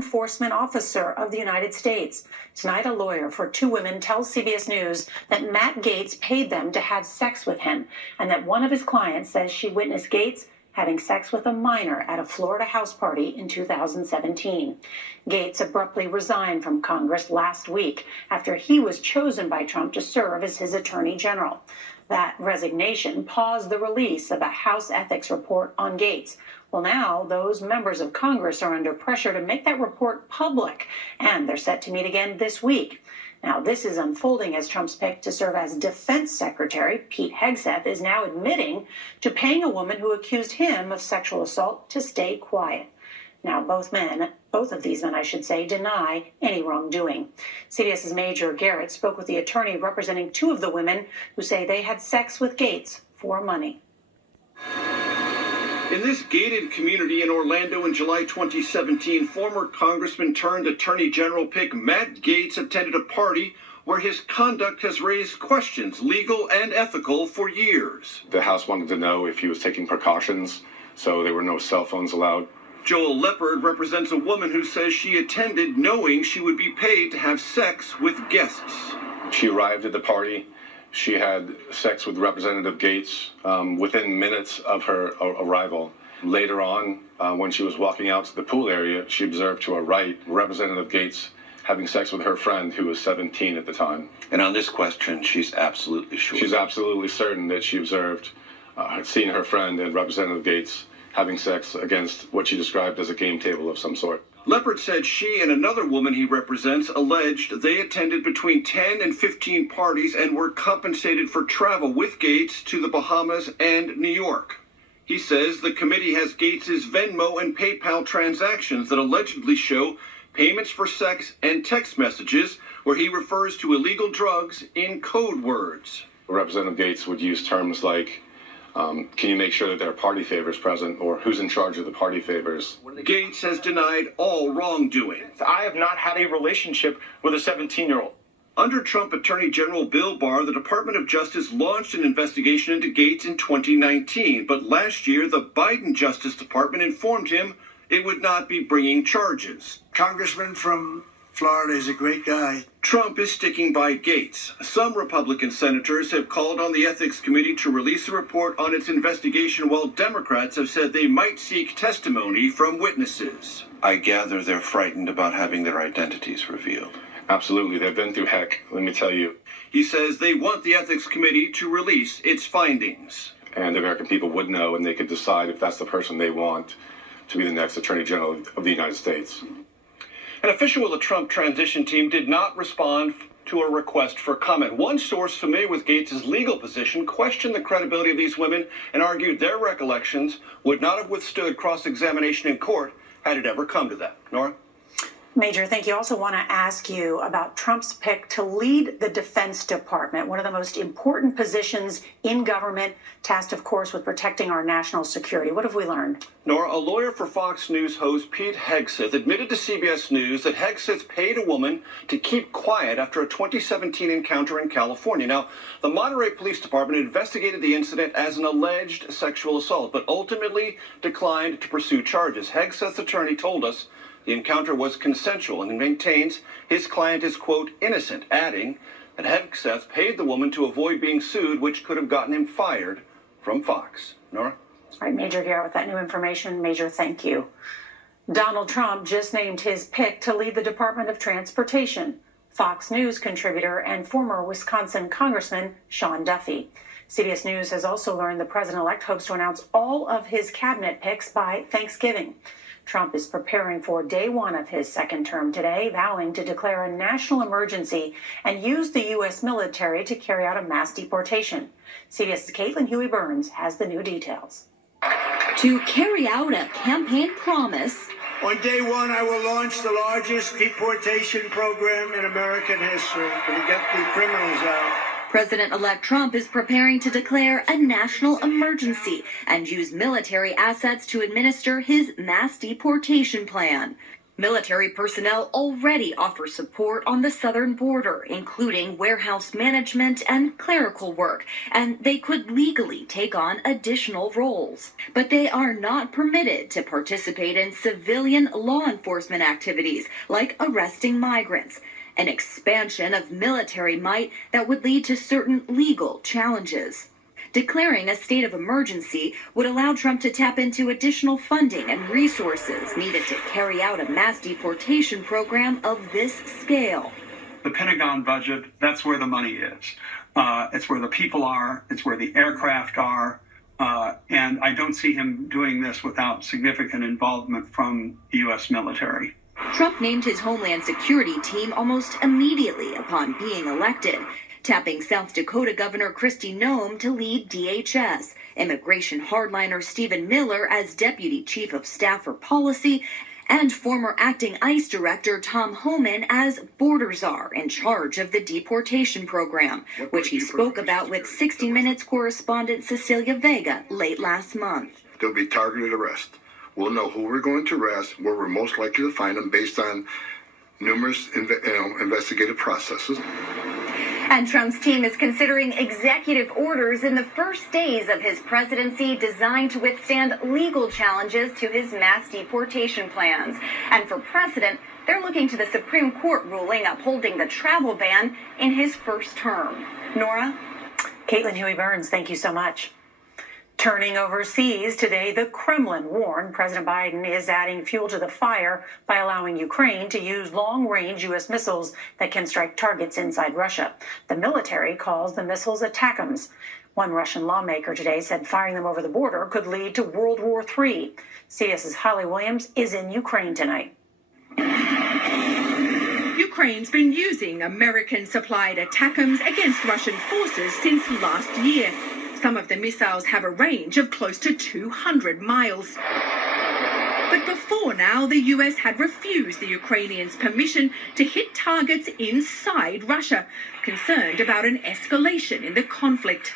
enforcement officer of the United States. Tonight, a lawyer for two women tells CBS News that Matt Gaetz paid them to have sex with him, and that one of his clients says she witnessed Gaetz having sex with a minor at a Florida house party in 2017. Gaetz abruptly resigned from Congress last week after he was chosen by Trump to serve as his attorney general. That resignation paused the release of a House ethics report on Gaetz. Well, now those members of Congress are under pressure to make that report public, and they're set to meet again this week. Now, this is unfolding as Trump's pick to serve as defense secretary, Pete Hegseth, is now admitting to paying a woman who accused him of sexual assault to stay quiet. Now, both of these men, I should say, deny any wrongdoing. CBS's Major Gaetz spoke with the attorney representing two of the women who say they had sex with Gaetz for money. In this gated community in Orlando in July 2017, former Congressman turned Attorney General pick Matt Gaetz attended a party where his conduct has raised questions, legal and ethical, for years. The House wanted to know if he was taking precautions, so there were no cell phones allowed. Joel Leopard represents a woman who says she attended knowing she would be paid to have sex with guests. She arrived at the party. She had sex with Representative Gaetz within minutes of her arrival. Later on, when she was walking out to the pool area, she observed to her right Representative Gaetz having sex with her friend, who was 17 at the time. And on this question, she's absolutely sure. She's absolutely certain that she observed, seeing her friend and Representative Gaetz having sex against what she described as a game table of some sort. Leopard said she and another woman he represents alleged they attended between 10 and 15 parties and were compensated for travel with Gaetz to the Bahamas and New York. He says the committee has Gaetz's Venmo and PayPal transactions that allegedly show payments for sex and text messages where he refers to illegal drugs in code words. Representative Gaetz would use terms like, can you make sure that there are party favors present, or who's in charge of the party favors? Gaetz has denied all wrongdoing. I have not had a relationship with a 17-year-old. Under Trump Attorney General Bill Barr, the Department of Justice launched an investigation into Gaetz in 2019. But last year, the Biden Justice Department informed him it would not be bringing charges. Congressman from Florida is a great guy. Trump is sticking by Gaetz. Some Republican senators have called on the Ethics Committee to release a report on its investigation, while Democrats have said they might seek testimony from witnesses. I gather they're frightened about having their identities revealed. Absolutely. They've been through heck, let me tell you. He says they want the Ethics Committee to release its findings. And the American people would know, and they could decide if that's the person they want to be the next Attorney General of the United States. An official with the Trump transition team did not respond to a request for comment. One source familiar with Gaetz's legal position questioned the credibility of these women and argued their recollections would not have withstood cross-examination in court had it ever come to that. Nora? Major, thank you. I also want to ask you about Trump's pick to lead the Defense Department, one of the most important positions in government, tasked, of course, with protecting our national security. What have we learned? Nora, a lawyer for Fox News host Pete Hegseth admitted to CBS News that Hegseth paid a woman to keep quiet after a 2017 encounter in California. Now, the Monterey Police Department investigated the incident as an alleged sexual assault, but ultimately declined to pursue charges. Hegseth's attorney told us the encounter was consensual and maintains his client is, quote, innocent, adding that Hegseth paid the woman to avoid being sued, which could have gotten him fired from Fox. Nora? All right, Major Garrett, with that new information, Major, thank you. Donald Trump just named his pick to lead the Department of Transportation. Fox News contributor and former Wisconsin Congressman Sean Duffy. CBS News has also learned the president-elect hopes to announce all of his cabinet picks by Thanksgiving. Trump is preparing for day one of his second term today, vowing to declare a national emergency and use the U.S. military to carry out a mass deportation. CBS's Caitlin Huey-Burns has the new details. To carry out a campaign promise, On day one, I will launch the largest deportation program in American history to get the criminals out. President-elect Trump is preparing to declare a national emergency and use military assets to administer his mass deportation plan. Military personnel already offer support on the southern border, including warehouse management and clerical work, and they could legally take on additional roles. But they are not permitted to participate in civilian law enforcement activities like arresting migrants, an expansion of military might that would lead to certain legal challenges. Declaring a state of emergency would allow Trump to tap into additional funding and resources needed to carry out a mass deportation program of this scale. The Pentagon budget, that's where the money is. It's where the people are. It's where the aircraft are. And I don't see him doing this without significant involvement from the U.S. military. Trump named his Homeland Security team almost immediately upon being elected, tapping South Dakota Governor Kristi Noem to lead DHS, immigration hardliner Stephen Miller as Deputy Chief of Staff for Policy, and former acting ICE Director Tom Homan as border czar in charge of the deportation program, which he spoke about with 60 Minutes correspondent Cecilia Vega late last month. There'll be targeted arrest. We'll know who we're going to arrest, where we're most likely to find them based on numerous investigative processes. And Trump's team is considering executive orders in the first days of his presidency designed to withstand legal challenges to his mass deportation plans. And for precedent, they're looking to the Supreme Court ruling upholding the travel ban in his first term. Nora? Caitlin Huey-Burns, thank you so much. Turning overseas today, the Kremlin warned President Biden is adding fuel to the fire by allowing Ukraine to use long-range U.S. missiles that can strike targets inside Russia. The military calls the missiles ATACMS. One Russian lawmaker today said firing them over the border could lead to World War III. CBS's Holly Williams is in Ukraine tonight. Ukraine's been using American-supplied ATACMS against Russian forces since last year. Some of the missiles have a range of close to 200 miles. But before now, the US had refused the Ukrainians permission to hit targets inside Russia, concerned about an escalation in the conflict.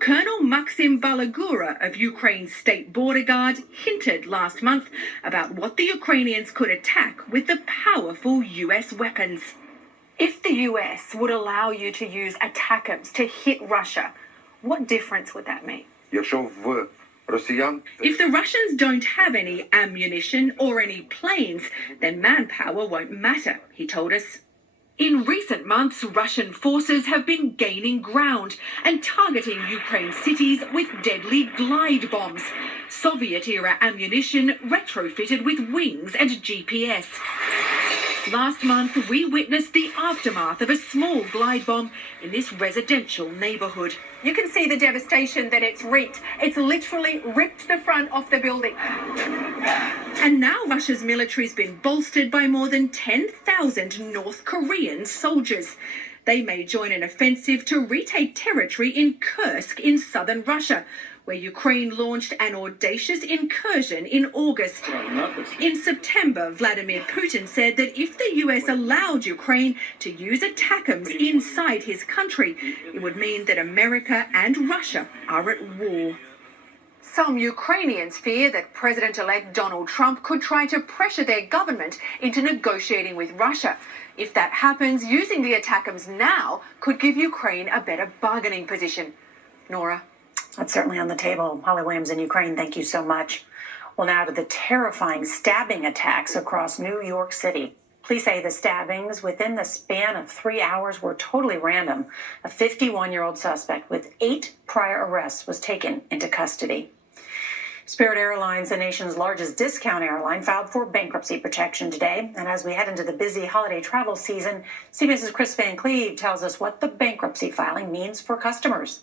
Colonel Maxim Balagura of Ukraine's State Border Guard hinted last month about what the Ukrainians could attack with the powerful US weapons. If the US would allow you to use ATACMS to hit Russia, what difference would that make? If the Russians don't have any ammunition or any planes, then manpower won't matter, he told us. In recent months, Russian forces have been gaining ground and targeting Ukraine cities with deadly glide bombs, Soviet-era ammunition retrofitted with wings and GPS. Last month, we witnessed the aftermath of a small glide bomb in this residential neighborhood. You can see the devastation that it's wreaked. It's literally ripped the front off the building. And now Russia's military's been bolstered by more than 10,000 North Korean soldiers. They may join an offensive to retake territory in Kursk in southern Russia, where Ukraine launched an audacious incursion in August. In September, Vladimir Putin said that if the US allowed Ukraine to use ATACMS inside his country, it would mean that America and Russia are at war. Some Ukrainians fear that President-elect Donald Trump could try to pressure their government into negotiating with Russia. If that happens, using the ATACMS now could give Ukraine a better bargaining position. Nora? That's certainly on the table. Holly Williams in Ukraine, thank you so much. Well, now to the terrifying stabbing attacks across New York City. Police say the stabbings within the span of 3 hours were totally random. A 51-year-old suspect with 8 prior arrests was taken into custody. Spirit Airlines, the nation's largest discount airline, filed for bankruptcy protection today. And as we head into the busy holiday travel season, CBS's Chris Van Cleve tells us what the bankruptcy filing means for customers.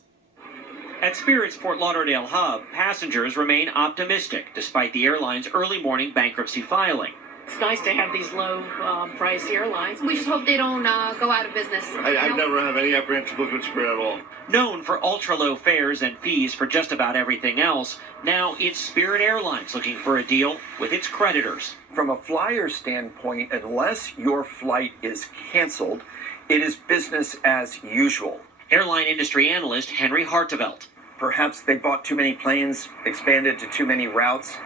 At Spirit's Fort Lauderdale hub, passengers remain optimistic despite the airline's early morning bankruptcy filing. It's nice to have these low-price airlines. We just hope they don't go out of business. I never have any apprehension with Spirit at all. Known for ultra-low fares and fees for just about everything else, now it's Spirit Airlines looking for a deal with its creditors. From a flyer standpoint, unless your flight is canceled, it is business as usual. Airline industry analyst Henry Hartevelt. Perhaps they bought too many planes, expanded to too many routes.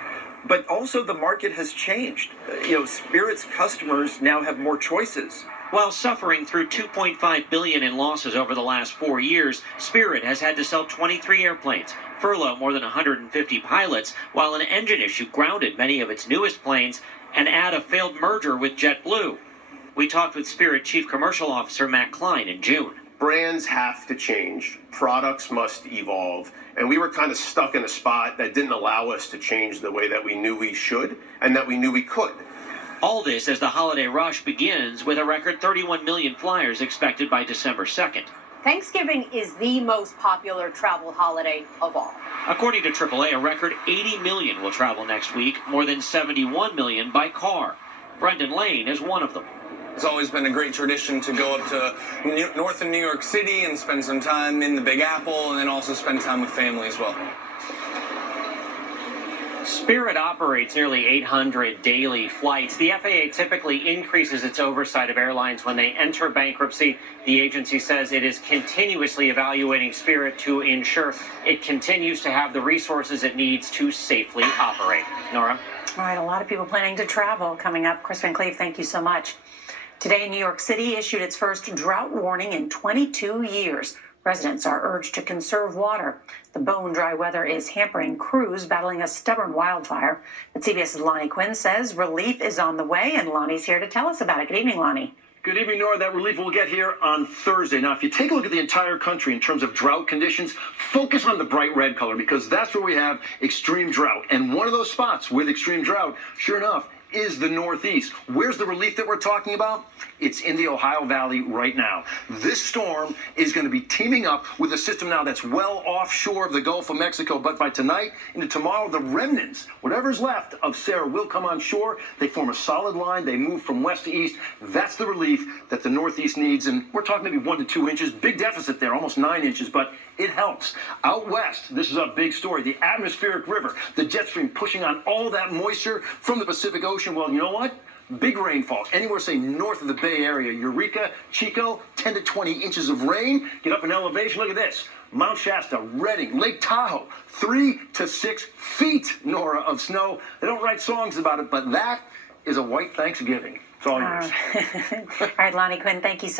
But also the market has changed. Spirit's customers now have more choices. While suffering through $2.5 billion in losses over the last 4 years, Spirit has had to sell 23 airplanes, furlough more than 150 pilots, while an engine issue grounded many of its newest planes, and add a failed merger with JetBlue. We talked with Spirit Chief Commercial Officer Matt Klein in June. Brands have to change. Products must evolve. And we were kind of stuck in a spot that didn't allow us to change the way that we knew we should and that we knew we could. All this as the holiday rush begins with a record 31 million flyers expected by December 2nd. Thanksgiving is the most popular travel holiday of all. According to AAA, a record 80 million will travel next week, more than 71 million by car. Brendan Lane is one of them. It's always been a great tradition to go up to north of New York City and spend some time in the Big Apple and then also spend time with family as well. Spirit operates nearly 800 daily flights. The FAA typically increases its oversight of airlines when they enter bankruptcy. The agency says it is continuously evaluating Spirit to ensure it continues to have the resources it needs to safely operate. Nora? All right, a lot of people planning to travel coming up. Chris Van Cleave, thank you so much. Today, New York City issued its first drought warning in 22 years. Residents are urged to conserve water. The bone-dry weather is hampering crews battling a stubborn wildfire. But CBS's Lonnie Quinn says relief is on the way, and Lonnie's here to tell us about it. Good evening, Lonnie. Good evening, Nora. That relief will get here on Thursday. Now, if you take a look at the entire country in terms of drought conditions, focus on the bright red color because that's where we have extreme drought. And one of those spots with extreme drought, sure enough, is the Northeast. Where's the relief that we're talking about? It's in the Ohio Valley right now. This storm is going to be teaming up with a system now that's well offshore of the Gulf of Mexico. But by tonight into tomorrow, the remnants, whatever's left of Sarah, will come on shore. They form a solid line. They move from west to east. That's the relief that the Northeast needs. And we're talking maybe 1 to 2 inches. Big deficit there, almost 9 inches, but it helps. Out west, this is a big story. The atmospheric river, the jet stream pushing on all that moisture from the Pacific Ocean. Well, you know what? Big rainfall. Anywhere, say, north of the Bay Area. Eureka, Chico, 10 to 20 inches of rain. Get up in elevation. Look at this. Mount Shasta, Redding, Lake Tahoe, 3 to 6 feet, Nora, of snow. They don't write songs about it, but that is a white Thanksgiving. It's all yours. All right, Lonnie Quinn, thank you so much.